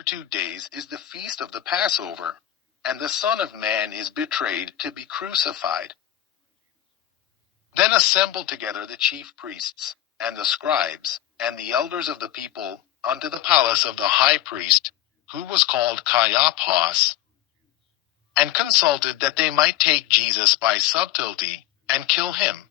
after 2 days is the feast of the Passover, and the Son of Man is betrayed to be crucified. Then assembled together the chief priests, and the scribes, and the elders of the people, unto the palace of the high priest, who was called Caiaphas, and consulted that they might take Jesus by subtlety, and kill him.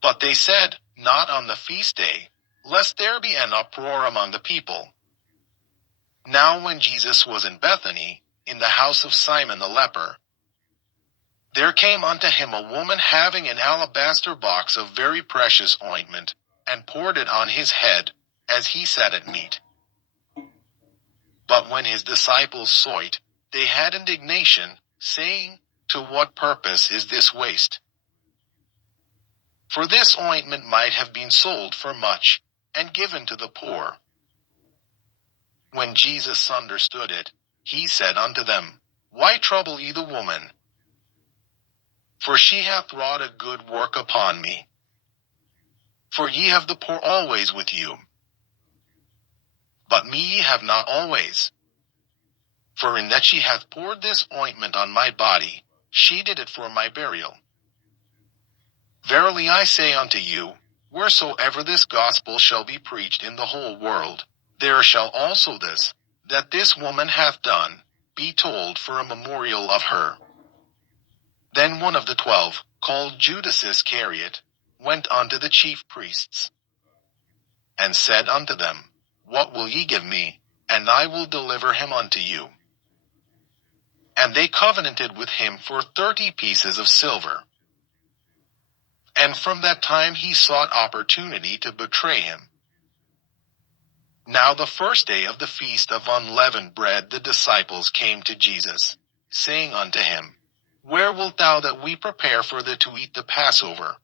But they said, Not on the feast day, lest there be an uproar among the people. Now when Jesus was in Bethany, in the house of Simon the leper, there came unto him a woman having an alabaster box of very precious ointment, and poured it on his head, as he sat at meat. But when his disciples saw it, they had indignation, saying, To what purpose is this waste? For this ointment might have been sold for much, and given to the poor. When Jesus understood it, he said unto them, Why trouble ye the woman? For she hath wrought a good work upon me. For ye have the poor always with you, but me ye have not always. For in that she hath poured this ointment on my body, she did it for my burial. Verily I say unto you, wheresoever this gospel shall be preached in the whole world, there shall also this, that this woman hath done, be told for a memorial of her. Then one of the 12, called Judas Iscariot, went unto the chief priests, and said unto them, What will ye give me, and I will deliver him unto you? And they covenanted with him for 30 pieces of silver. And from that time he sought opportunity to betray him. Now the first day of the feast of unleavened bread the disciples came to Jesus, saying unto him, Where wilt thou that we prepare for thee to eat the Passover?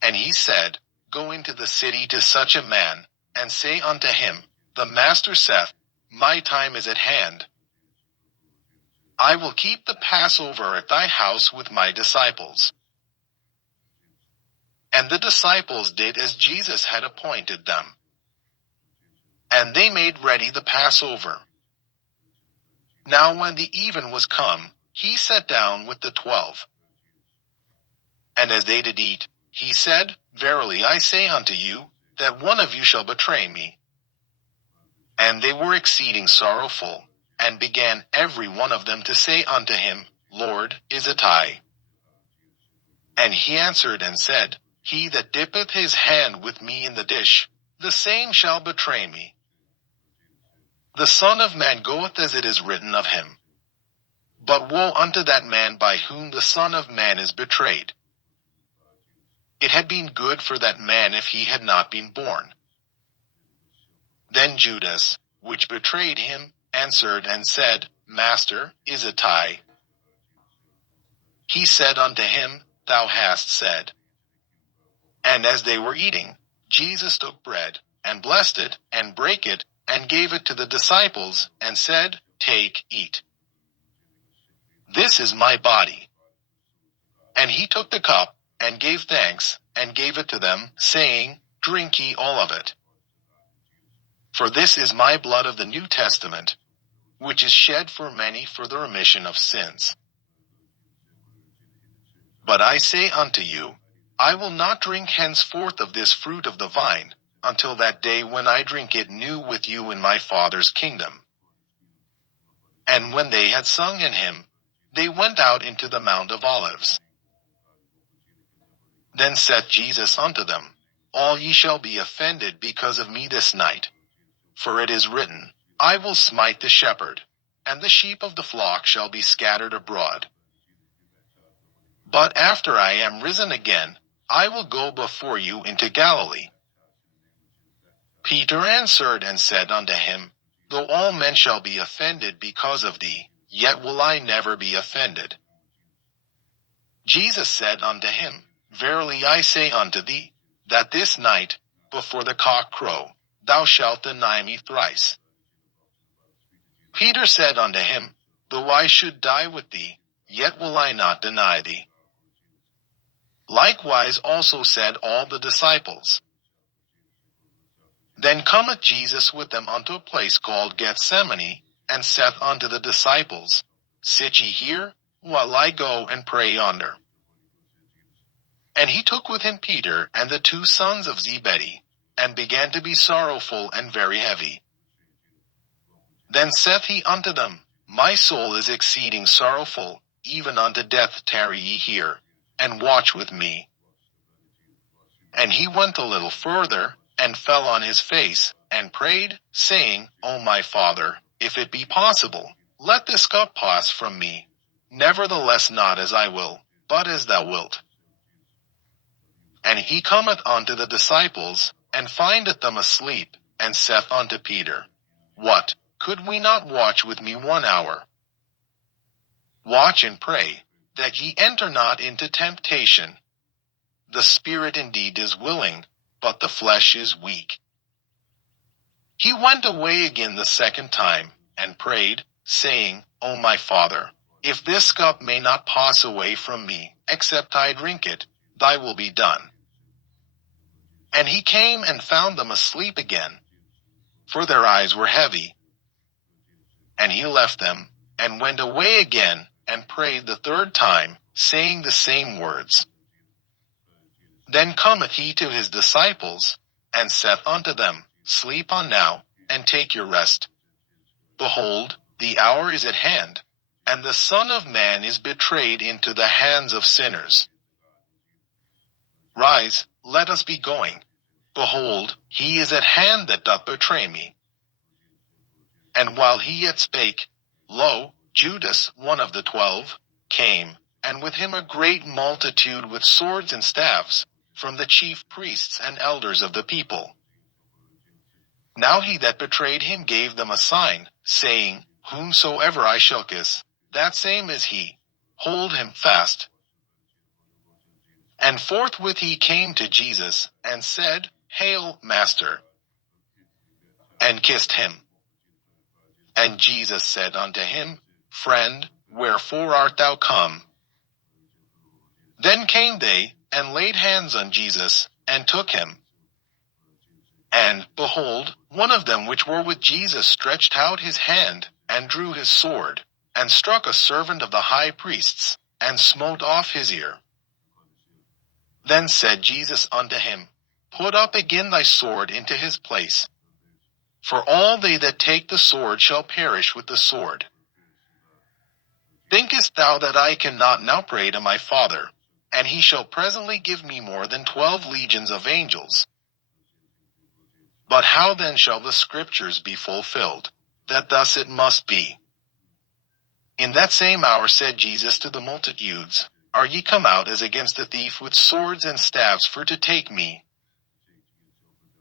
And he said, Go into the city to such a man, and say unto him, The Master saith, My time is at hand. I will keep the Passover at thy house with my disciples. And the disciples did as Jesus had appointed them. And they made ready the Passover. Now when the even was come, he sat down with the 12. And as they did eat, he said, Verily I say unto you, that one of you shall betray me. And they were exceeding sorrowful, and began every one of them to say unto him, Lord, is it I? And he answered and said, He that dippeth his hand with me in the dish, the same shall betray me. The Son of Man goeth as it is written of him. But woe unto that man by whom the Son of Man is betrayed. It had been good for that man if he had not been born. Then Judas, which betrayed him, answered and said, Master, is it I? He said unto him, Thou hast said. And as they were eating, Jesus took bread, and blessed it, and brake it, and gave it to the disciples, and said, Take, eat. This is my body. And he took the cup, and gave thanks, and gave it to them, saying, Drink ye all of it. For this is my blood of the New Testament, which is shed for many for the remission of sins. But I say unto you, I will not drink henceforth of this fruit of the vine, until that day when I drink it new with you in my Father's kingdom. And when they had sung in him, they went out into the Mount of Olives. Then saith Jesus unto them, All ye shall be offended because of me this night. For it is written, I will smite the shepherd, and the sheep of the flock shall be scattered abroad. But after I am risen again, I will go before you into Galilee. Peter answered and said unto him, Though all men shall be offended because of thee, yet will I never be offended. Jesus said unto him, Verily I say unto thee, that this night, before the cock crow, thou shalt deny me thrice. Peter said unto him, Though I should die with thee, yet will I not deny thee. Likewise also said all the disciples. Then cometh Jesus with them unto a place called Gethsemane, and saith unto the disciples, Sit ye here, while I go and pray yonder. And he took with him Peter and the 2 sons of Zebedee, and began to be sorrowful and very heavy. Then saith he unto them, My soul is exceeding sorrowful, even unto death. Tarry ye here, and watch with me. And he went a little further, and fell on his face, and prayed, saying, O my Father, if it be possible, let this cup pass from me. Nevertheless not as I will, but as thou wilt. And he cometh unto the disciples, and findeth them asleep, and saith unto Peter, What, could we not watch with me 1 hour? Watch and pray, that ye enter not into temptation. The spirit indeed is willing, but the flesh is weak. He went away again the 2nd time, and prayed, saying, O my Father, if this cup may not pass away from me, except I drink it, thy will be done. And he came and found them asleep again, for their eyes were heavy. And he left them, and went away again, and prayed the 3rd time, saying the same words. Then cometh he to his disciples, and saith unto them, Sleep on now, and take your rest. Behold, the hour is at hand, and the Son of Man is betrayed into the hands of sinners. Rise, let us be going. Behold, he is at hand that doth betray me. And while he yet spake, lo, Judas, one of the 12, came, and with him a great multitude with swords and staves, from the chief priests and elders of the people. Now he that betrayed him gave them a sign, saying, Whomsoever I shall kiss, that same is he. Hold him fast. And forthwith he came to Jesus, and said, Hail, Master! And kissed him. And Jesus said unto him, Friend, wherefore art thou come? Then came they, and laid hands on Jesus, and took him. And, behold, one of them which were with Jesus stretched out his hand, and drew his sword, and struck a servant of the high priest's, and smote off his ear. Then said Jesus unto him, Put up again thy sword into his place. For all they that take the sword shall perish with the sword. Thinkest thou that I cannot now pray to my Father, and he shall presently give me more than 12 legions of angels? But how then shall the Scriptures be fulfilled, that thus it must be? In that same hour said Jesus to the multitudes, Are ye come out as against a thief with swords and staves for to take me?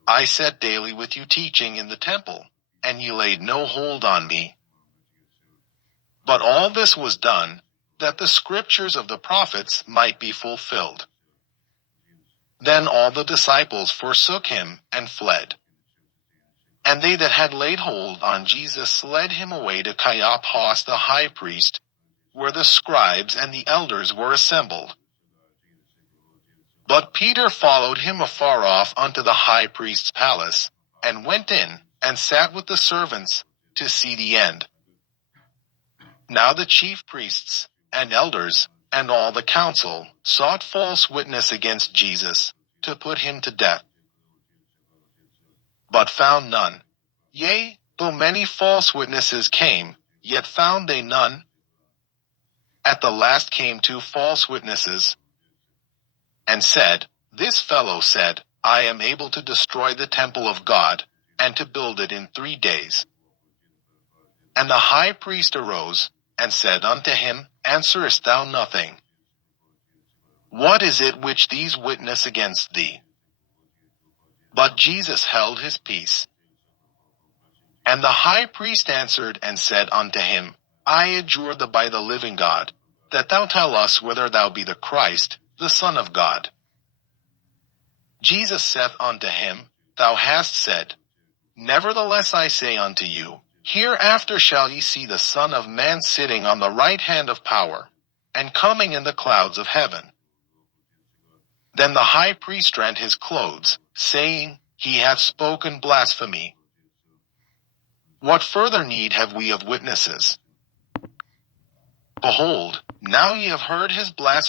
I sat daily with you teaching in the temple, and ye laid no hold on me. But all this was done, that the Scriptures of the prophets might be fulfilled. Then all the disciples forsook him, and fled. And they that had laid hold on Jesus led him away to Caiaphas the high priest, where the scribes and the elders were assembled. But Peter followed him afar off unto the high priest's palace, and went in, and sat with the servants, to see the end. Now the chief priests, and elders, and all the council, sought false witness against Jesus, to put him to death. But found none. Yea, though many false witnesses came, yet found they none. At the last came 2 false witnesses, and said, This fellow said, I am able to destroy the temple of God, and to build it in 3 days. And the high priest arose, and said unto him, Answerest thou nothing? What is it which these witness against thee? But Jesus held his peace. And the high priest answered and said unto him, I adjure thee by the living God, that thou tell us whether thou be the Christ, the Son of God. Jesus saith unto him, Thou hast said. Nevertheless I say unto you, Hereafter shall ye see the Son of Man sitting on the right hand of power, and coming in the clouds of heaven. Then the high priest rent his clothes, saying, he hath spoken blasphemy. What further need have we of witnesses? Behold, now ye have heard his blasphemy.